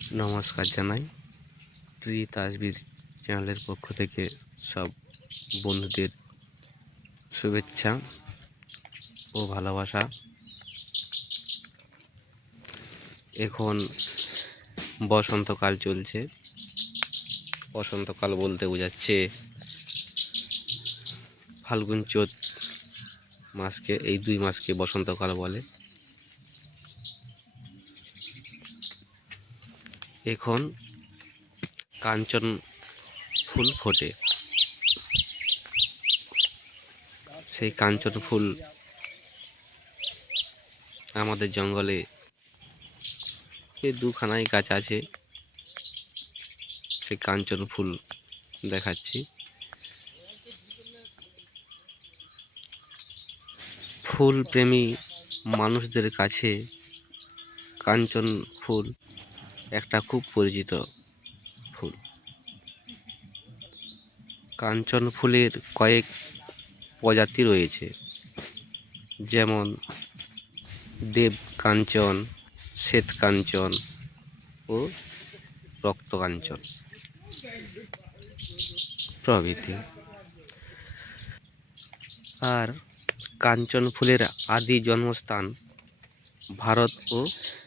নমস্কার জানাই। ট্রি তাসবির চ্যানেলের পক্ষ থেকে সব বন্ধুদের শুভেচ্ছা ও ভালোবাসা। এখন বসন্তকাল চলছে। বসন্তকাল বলতে বোঝাচ্ছে ফাল্গুন চৈত মাসকে, এই দুই মাসকে বসন্তকাল বলে। এখন কাঞ্চন ফুল ফোটে। সেই কাঞ্চন ফুল আমাদের জঙ্গলে দুখানাই গাছ আছে। সেই কাঞ্চন ফুল দেখাচ্ছি। ফুল প্রেমী মানুষদের কাছে কাঞ্চন ফুল একটা খুব পরিচিত ফুল। কাঞ্চন ফুলের কয়েক প্রজাতি রয়েছে। যেমন দেব কাঞ্চন, শ্বেত কাঞ্চন ও রক্ত কাঞ্চন প্রভৃতি। আর কাঞ্চন ফুলের আদি জন্মস্থান ভারত ও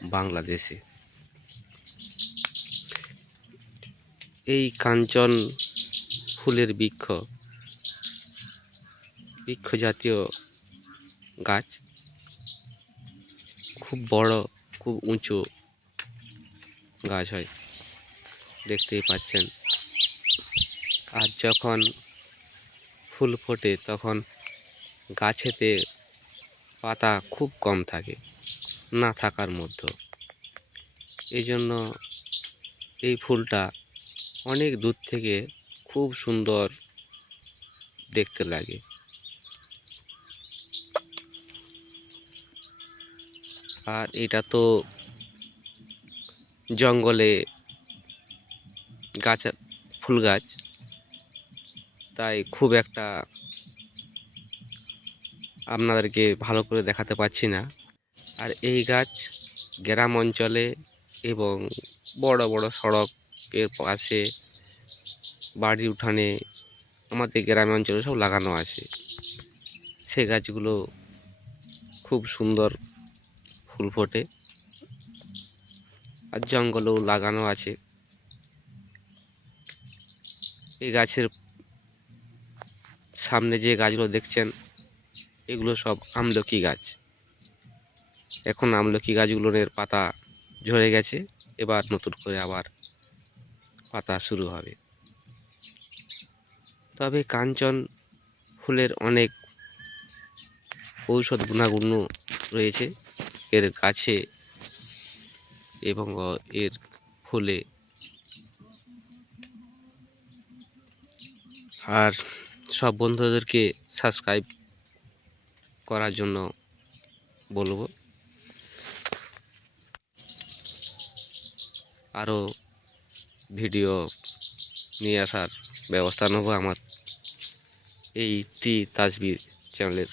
বাংলাদেশে। এই কাঞ্চন ফুলের বৃক্ষ। বৃক্ষ জাতীয় গাছ। খুব বড়, খুব উঁচু গাছ হয়। দেখতেই পাচ্ছেন। আর যখন ফুল ফোটে, তখন গাছেতে পাতা খুব কম থাকে, না থাকার মধ্যে। এই জন্য এই ফুলটা অনেক দূর থেকে খুব সুন্দর দেখতে লাগে। আর এটা তো জঙ্গলে গাছ, ফুল গাছ, তাই খুব একটা আপনাদেরকে ভালো করে দেখাতে পাচ্ছি না। আর এই গাছ গ্রাম অঞ্চলে এবং বড় বড় সড়কের পাশে বাড়ির উঠানে আমাদের গ্রাম অঞ্চলে সব লাগানো আছে। সে গাছগুলো খুব সুন্দর ফুল ফোটে। আর জঙ্গলেও লাগানো আছে। এই গাছের সামনে যে গাছগুলো দেখছেন, এগুলো সব আমলকি গাছ। এখন আমলকি গাছগুলোর পাতা ঝরে গেছে, এবার নতুন করে আবার পাতা শুরু হবে। তবে কাঞ্চন ফুলের অনেক ঔষধ গুণাগুণ রয়েছে। এর গাছে এবং এর ফুলে। আর সব বন্ধুদেরকে সাবস্ক্রাইব করার জন্য বলব। আরও ভিডিও নিয়ে আসার ব্যবস্থা নেব আমার এই টি তাজবির চ্যানেলের।